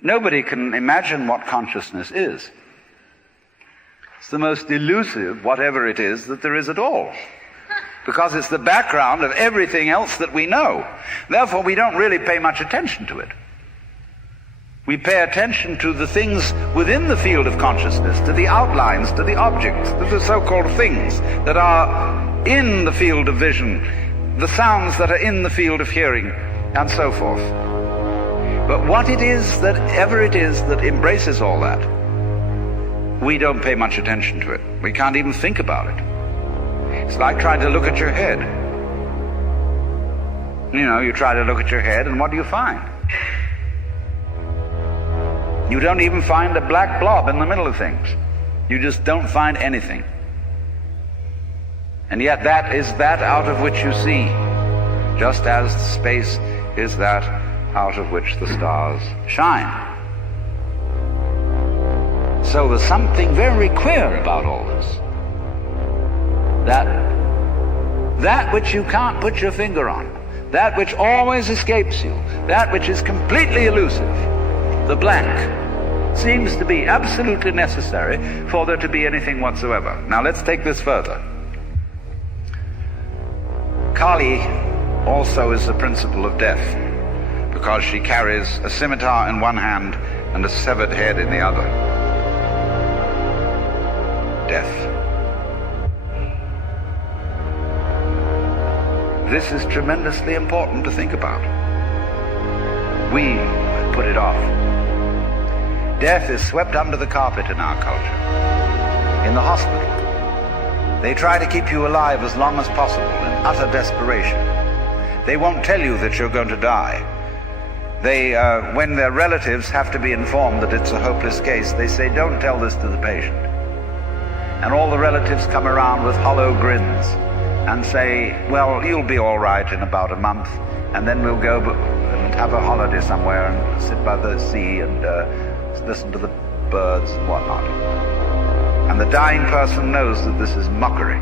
Nobody can imagine what consciousness is. It's the most elusive, whatever it is, that there is at all. Because it's the background of everything else that we know. Therefore, we don't really pay much attention to it. We pay attention to the things within the field of consciousness, to the outlines, to the objects, to the so-called things that are in the field of vision, the sounds that are in the field of hearing, and so forth. But what it is that ever it is that embraces all that, we don't pay much attention to it. We can't even think about it. It's like trying to look at your head. You know, you try to look at your head, and what do you find? You don't even find a black blob in the middle of things. You just don't find anything. And yet that is that out of which you see, just as space is that out of which the stars shine. So there's something very queer about all this. That which you can't put your finger on, that which always escapes you, that which is completely elusive, the blank, seems to be absolutely necessary for there to be anything whatsoever. Now let's take this further. Kali also is the principle of death, because she carries a scimitar in one hand and a severed head in the other. Death. This is tremendously important to think about. We put it off. Death is swept under the carpet in our culture. In the hospital, they try to keep you alive as long as possible in utter desperation. They won't tell you that you're going to die. When their relatives have to be informed that it's a hopeless case, they say, don't tell this to the patient. And all the relatives come around with hollow grins and say, well, you'll be all right in about a month, and then we'll go and have a holiday somewhere and sit by the sea and listen to the birds and whatnot. And the dying person knows that this is mockery.